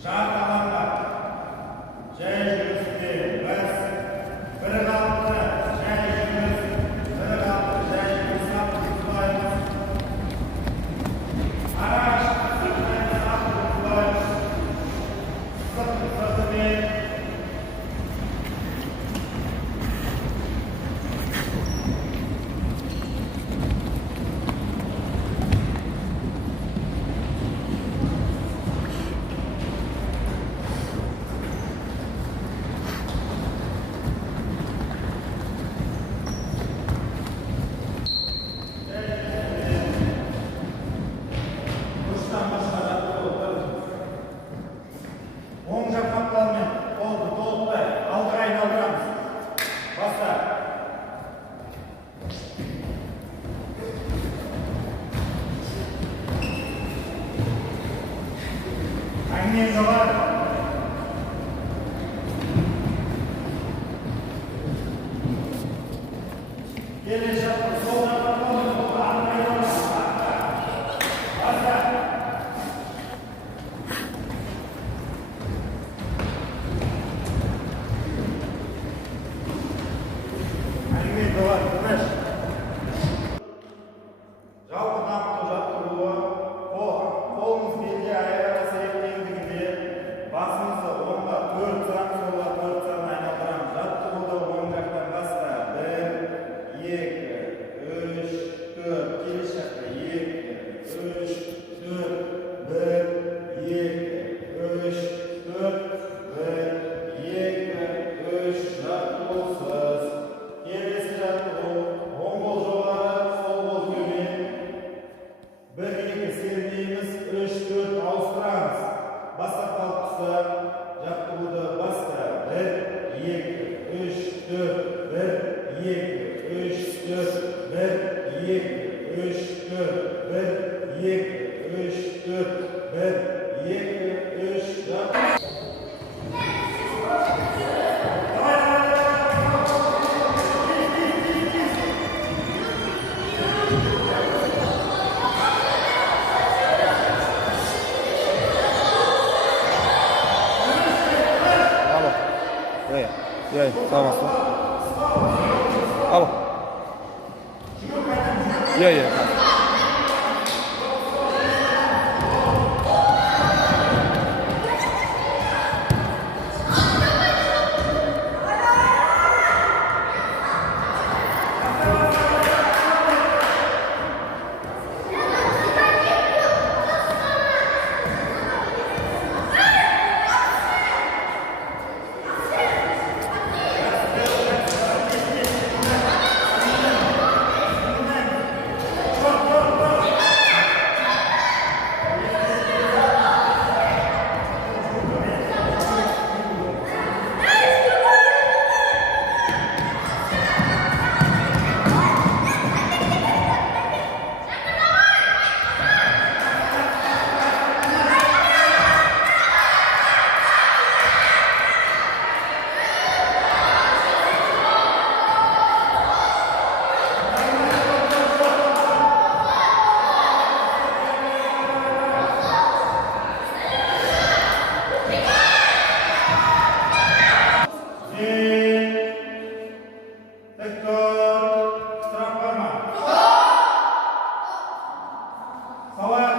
Жарт алаңға жай жүрісте біз бір қалыпты жай жүріс, бір қалыпты жай жүріс ұзылаймыз. Ағаш сыртынан ұзылаймыз. Сыртымен оң жақ қапталмен қолды толықтай алдыға айналдырамыз. Баста. Таңмен жоғары. Келе жатыр. Сол жақ қапталмен қолды алдыға айналдырамыз. Баста. Жалпы дамыту жаттығуы қолымыз белде аяқ арасы еңбегінде басымызды оңға 4 сан, солға 4 сан айналдырамыз. Жаттығуды оң жақтан баста 1, 2, 3, 4, келесі жақта 2, 3, 4, 1, 2, 3, 4, 1, 2, 3, жаттығусыз. Келесі жаттығу оң қол жоғары, сол қол төмен. 1, 2 сермейміз, 3, 4 ауыстырамыз. Бастап қалыпты жаттығуды баста 1, 2, 3, 4, 1, 2, 3, 4, 1, 2, 3, 4, 1, 2, 3, 4, 1, 2, 3, жаттығу. Tamam. Al. Ya. Сауа